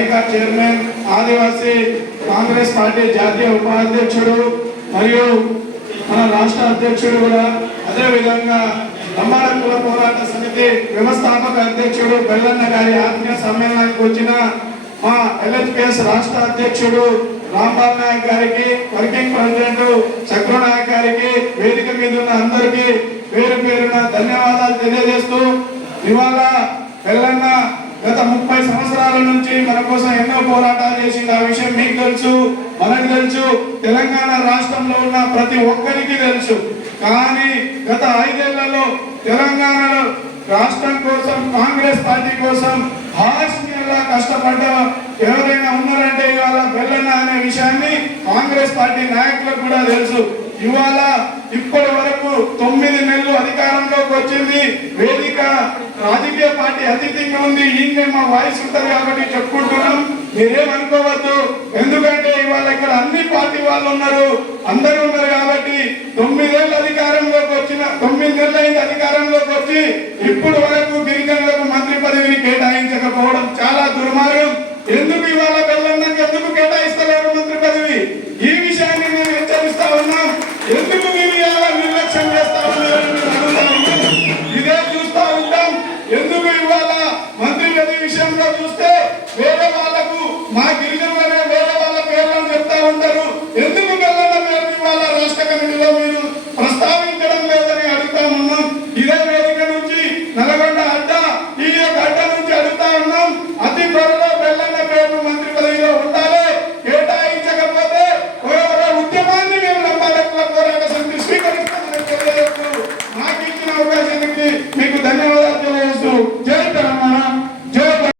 సైకా chairman, ఆదివాసీ Congress party జాతీయ ఉపాధ్యక్షుడు మరియు మన రాష్ట్ర అధ్యక్షుడు కూడా, అదేవిధంగా లంబాడ కుల పోరాట సమితి వ్యవస్థాపక అధ్యక్షుడు బెల్లన్న గారి ఆత్మీయ సమ్మేళనానికి వచ్చిన మా LHPS రాష్ట్ర అధ్యక్షుడు రాంబాబు నాయక్ గారికి, వర్కింగ్ ప్రెసిడెంట్ చక్ర నాయక్ గారికి, వేదిక మీద ఉన్న అందరికీ పేరు పేరున ధన్యవాదాలు తెలియజేస్తూ, ఇవాళ బెల్లన్న గత 30 సంవత్సరాల నుంచి మన కోసం ఎన్నో పోరాటాలు చేసింది. ఆ విషయం మీకు తెలుసు, మనకు తెలుసు, తెలంగాణ రాష్ట్రంలో ఉన్న ప్రతి ఒక్కరికి తెలుసు. కానీ గత 5 ఏళ్లలో తెలంగాణలో రాష్ట్రం కోసం, కాంగ్రెస్ పార్టీ కోసం హాస్యంగా కష్టపడ్డ ఎవరైనా ఉన్నారంటే ఇవాళ బెల్లన్న అనే విషయాన్ని కాంగ్రెస్ పార్టీ నాయకులకు కూడా తెలుసు. ఇవాళ ఇప్పటి వరకు 9 నెలలు అధికారంలోకి వచ్చింది. వేదిక రాజకీయ పార్టీ అతీతంగా ఉంది. ఈయన మా వాయిస్ ఉంటుంది కాబట్టి చెప్పుకుంటున్నాం, మీరేమనుకోవద్దు. ఎందుకంటే ఇవాళ ఇక్కడ అన్ని పార్టీ వాళ్ళు ఉన్నారు, అందరూ ఉన్నారు కాబట్టి 9 ఏళ్ళ అధికారంలోకి వచ్చిన 9 నెలలైంది అధికారంలోకి వచ్చి ఇప్పుడు వరకు గిరిజనులకు మంత్రి పదవిని కేటాయించకపోవడం చాలా దుర్మార్గం. ఎందుకు ఇవాళ బెల్లన్నకి ఎందుకు కేటాయిస్తలేరు మంత్రి పదవి? ఈ విషయాన్ని మేము హెచ్చరిస్తా ఉన్నాం. ఎందుకు మీరు ఇలా నిర్లక్ష్యం చేస్తా ఉన్నారు? ఇదే చూస్తా ఉంటాం. ఎందుకు ఇవాళ మంత్రి పదవి విషయంలో చూస్తే వేరే వాళ్లకు మా